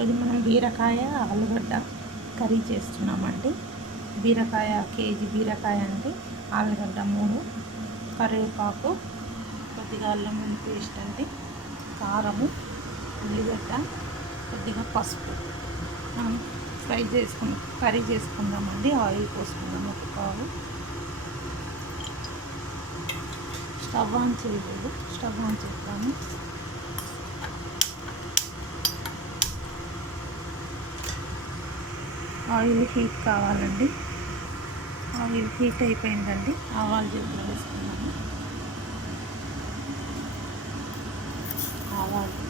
ఈరోజు మనం బీరకాయ ఆలుగడ్డ కర్రీ చేస్తున్నామండి. బీరకాయ కేజీ బీరకాయ అండి, ఆలుగడ్డ 3, కరివేపాకు, కొద్దిగా అల్లం వెల్లుల్లి పేస్ట్ అండి, కారము, ఉల్లిగడ్డ, కొద్దిగా పసుపు. మనం కర్రీ చేసుకుందామండి. ఆయిల్ పోసుకుందాము. ఒక పావు. స్టవ్ ఆన్ చేయలేదు, స్టవ్ ఆన్ చేద్దాము. ఆయిల్ హీట్ కావాలండి. ఆయిల్ హీట్ అయిపోయిందండి. ఆవాలు జీలకర్ర వేసుకున్నాము. ఆవాలు,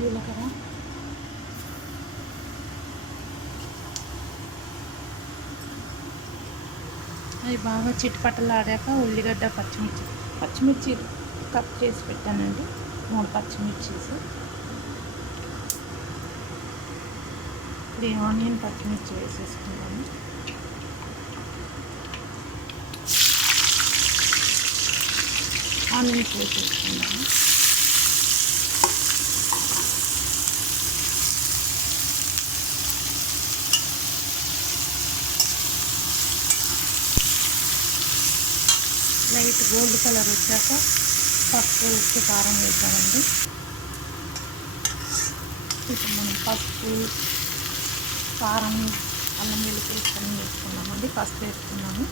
జీలకర్ర, అవి బాగా చిటపటలాడాక ఉల్లిగడ్డ, పచ్చిమిర్చి కట్ చేసి పెట్టానండి. 3 పచ్చిమిర్చీస్. ఇప్పుడు ఆనియన్, పచ్చిమిర్చి వేసేసుకున్నాము. ఆనియన్స్ వేసేసుకున్నాము. లైట్ గోల్డ్ కలర్ వచ్చాక పసుపు, ఉప్పు, కారం వేద్దామండి. ఇప్పుడు మనం పసుపు, కారం, అల్లం వెల్లుల్లి పేస్ట్ అన్నీ వేసుకున్నామండి. పసుపు వేసుకున్నాము.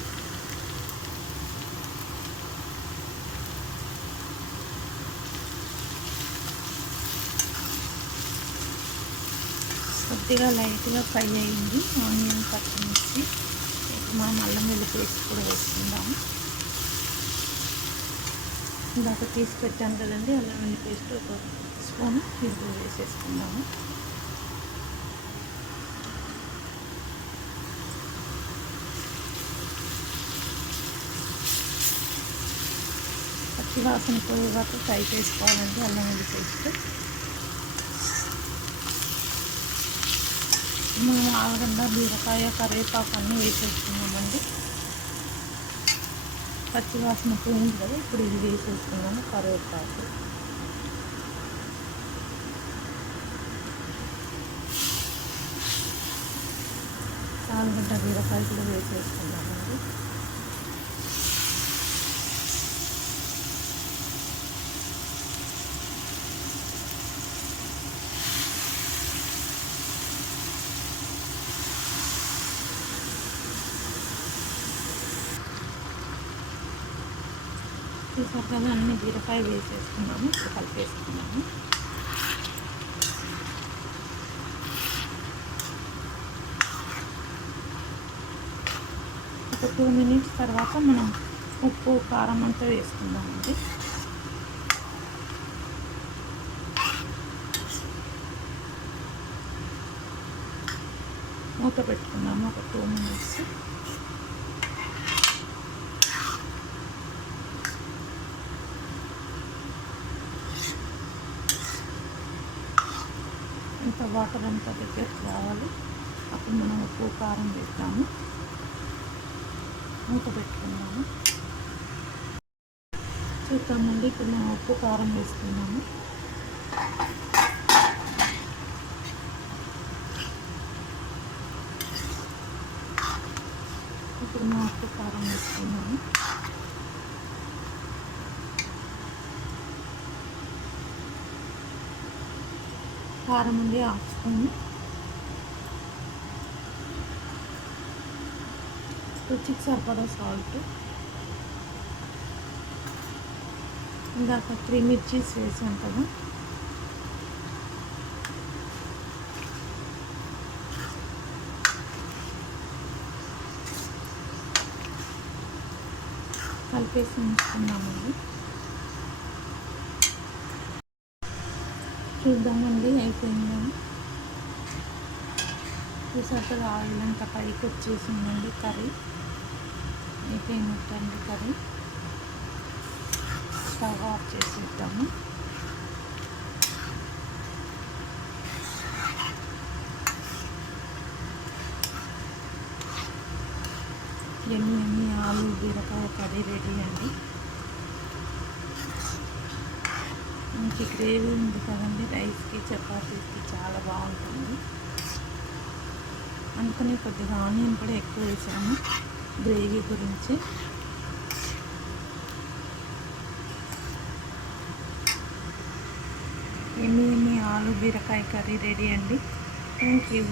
కొద్దిగా లైట్గా ఫ్రై అయ్యింది ఆనియన్, పచ్చిమిర్చి. ఇప్పుడు మనం అల్లం వెల్లుల్లి పేస్ట్ కూడా వేసుకుందాము. ఇందాక తీసి పెట్టాను కదండి, అల్లం వెల్లుల్లి పేస్ట్ 1 స్పూన్ ఇప్పుడు వేసేసుకుందాము. పచ్చి వాసన పోయేదాకా ఫ్రై చేసుకోవాలండి అల్లం వెల్లుల్లి పేస్ట్. మనం ఆలుగడ్డ, బీరకాయ, కరివేపాకు అన్నీ వేసేసుకున్నామండి. పచ్చి వాసన పోయింది కదా, ఇప్పుడు ఇది వేసేసుకున్నాము. కరివేపాకు, ఆలుగడ్డ, బీరకాయ కూడా వేసేసుకున్నామండి. చూసారు కదా, అన్ని బీరకాయ వేసేసుకున్నాము. ఇప్పుడు కలిపేసుకున్నాము. ఒక 2 మినిట్స్ తర్వాత మనం ఉప్పు, కారం అంతా వేసుకుందామండి. మూత పెట్టుకున్నాము ఒక 2 మినిట్స్. ఇంత వాటర్ అంతా దగ్గరికి రావాలి. అప్పుడు మనం ఉప్పు, కారం వేద్దాము. మూత పెట్టుకున్నాము. చూద్దామండి. ఇప్పుడు మనం ఉప్పు, కారం వేసుకున్నాము. ఇప్పుడు మనం ఉప్పు, కారం వేసుకున్నాము. కారం ఉంది 1/2 స్పూన్. రుచికి సరిపడా సాల్ట్. ఇందాక 3 మిర్చీస్ వేసాం కదా, కలిపేసి ఉంచుకున్నామండి. చూద్దామండి, అయిపోయిందని. చూసాక ఆయిల్ అంతా పైకి వచ్చేసిందండి. కర్రీ అయిపోయినట్టండి. కర్రీ స్టవ్ ఆఫ్ చేసేద్దాము. ఎన్ని ఆలు బీరకాయ కర్రీ రెడీ అండి. మంచి గ్రేవీ ఉంది కదండి, రైస్కి చపాతీస్కి చాలా బాగుంటుంది. అందుకని కొద్దిగా ఆనియన్ కూడా ఎక్కువ వేసాము గ్రేవీ గురించి. ఎన్ని ఆలు బీరకాయ కర్రీ రెడీ అండి. Thank you.